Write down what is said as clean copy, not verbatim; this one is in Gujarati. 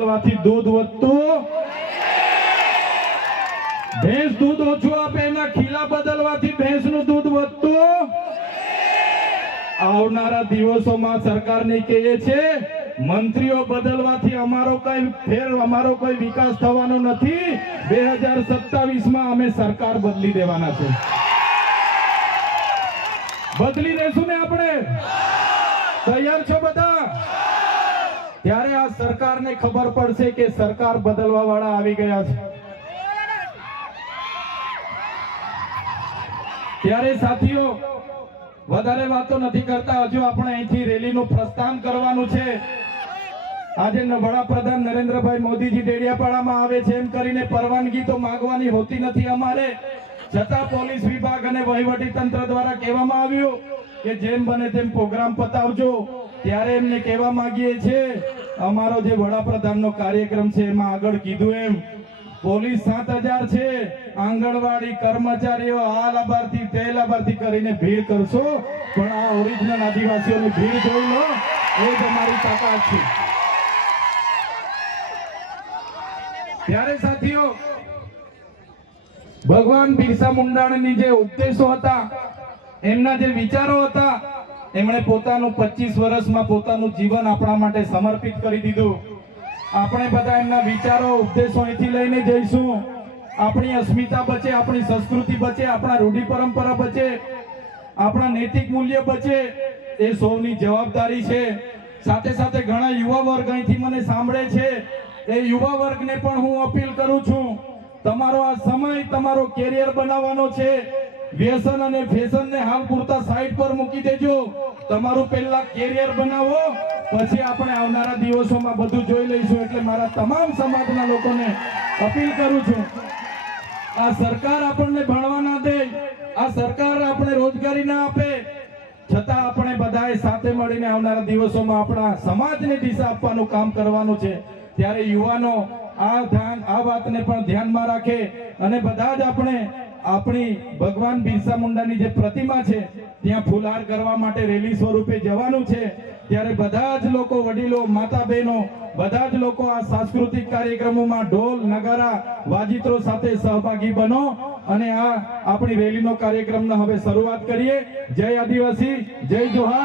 દૂધ વધતું ભેંસ દૂધ ઓછું આપે એના ખીલા બદલવાથી ભેંસનું દૂધ વધતું આવનારા દિવસોમાં સરકારને કહીએ છે મંત્રીઓ બદલવાથી અમારો કોઈ વિકાસ થવાનો નથી 2027 માં અમે સરકાર બદલી દેવાના છે બદલી દેશું ને આપણે તૈયાર છો બધા ત્યારે આ સરકારને ખબર પડશે કે સરકાર બદલવા વાળા આવી ગયા છે ત્યારે સાથીઓ વધારે વાતો નથી કરતા હજુ આપણે અહીંથી રેલીનું પ્રસ્થાન કરવાનું છે આજે વડાપ્રધાન નરેન્દ્રભાઈ મોદીજી ડેડિયાપાડામાં આવે છે એમ કરીને પરવાનગી તો માંગવાની હોતી નથી અમારે છતાં પોલીસ વિભાગ અને વહીવટી તંત્ર દ્વારા કહેવામાં આવ્યું કે જેમ બને તેમ પ્રોગ્રામ પતાવજો ત્યારે એમને કહેવા માંગીએ છીએ અમારો જે વડાપ્રધાનનો કાર્યક્રમ છે એમાં આગળ કીધું એમ પોલીસ 7000 છે આંગણવાડી કર્મચારીઓ આ લાભાર્થી તે લાભાર્થી કરીને ભીડ કરશો પણ આ ઓરિજિનલ આદિવાસીઓની ભીડ જોઈ લો એ જ અમારી તાકાત છે ત્યારે સાથીઓ ભગવાન બિરસા મુંડાની જે ઉપદેશો હતા એમના જે વિચારો હતા એમણે પોતાનું 25 વર્ષમાં પોતાનું જીવન આપણા માટે સમર્પિત કરી દીધું આપણે બધા એમના વિચારો ઉપદેશો અહીંથી લઈને જઈશું આપણી અસ્મિતા બચે આપણી સંસ્કૃતિ બચે આપણા રૂઢિ પરંપરા બચે આપણા નૈતિક મૂલ્ય બચે એ સૌની જવાબદારી છે સાથે સાથે ઘણા યુવા વર્ગ અહીંથી મને સાંભળે છે એ યુવા વર્ગને પણ હું અપીલ કરું છું તમારો આ સમય તમારો કેરિયર બનાવવાનો છે વ્યસન અને ફેશનને હાલ પૂરતા સાઈડ પર મૂકી દેજો તમારું પહેલા કેરિયર બનાવો પછી આપણે આવનારા દિવસોમાં બધું જોઈ લઈશું એટલે મારા તમામ સમાજના લોકોને અપીલ કરું છું આ સરકાર આપણને ભણવા ના દે આ સરકાર આપણે રોજગારી ના આપે છતાં આપણે બધાએ સાથે મળીને આવનારા દિવસોમાં આપણા સમાજને દિશા આપવાનું કામ કરવાનું છે ત્યારે યુવાનો આ વાતને પણ ધ્યાનમાં રાખે અને બધા જ આપણે આપણી ભગવાન બિરસા મુંડાની જે પ્રતિમા છે ત્યાં ફૂલહાર કરવા માટે રેલી સ્વરૂપે જવાનું છે ત્યારે બધા જ લોકો વડીલો માતા બહેનો બધા જ લોકો આ સાંસ્કૃતિક કાર્યક્રમોમાં ઢોલ નગારા વાજિત્રો સાથે સહભાગી બનો અને આ આપણી રેલીનો કાર્યક્રમનો હવે શરૂઆત કરીએ જય આદિવાસી જય જોહાર।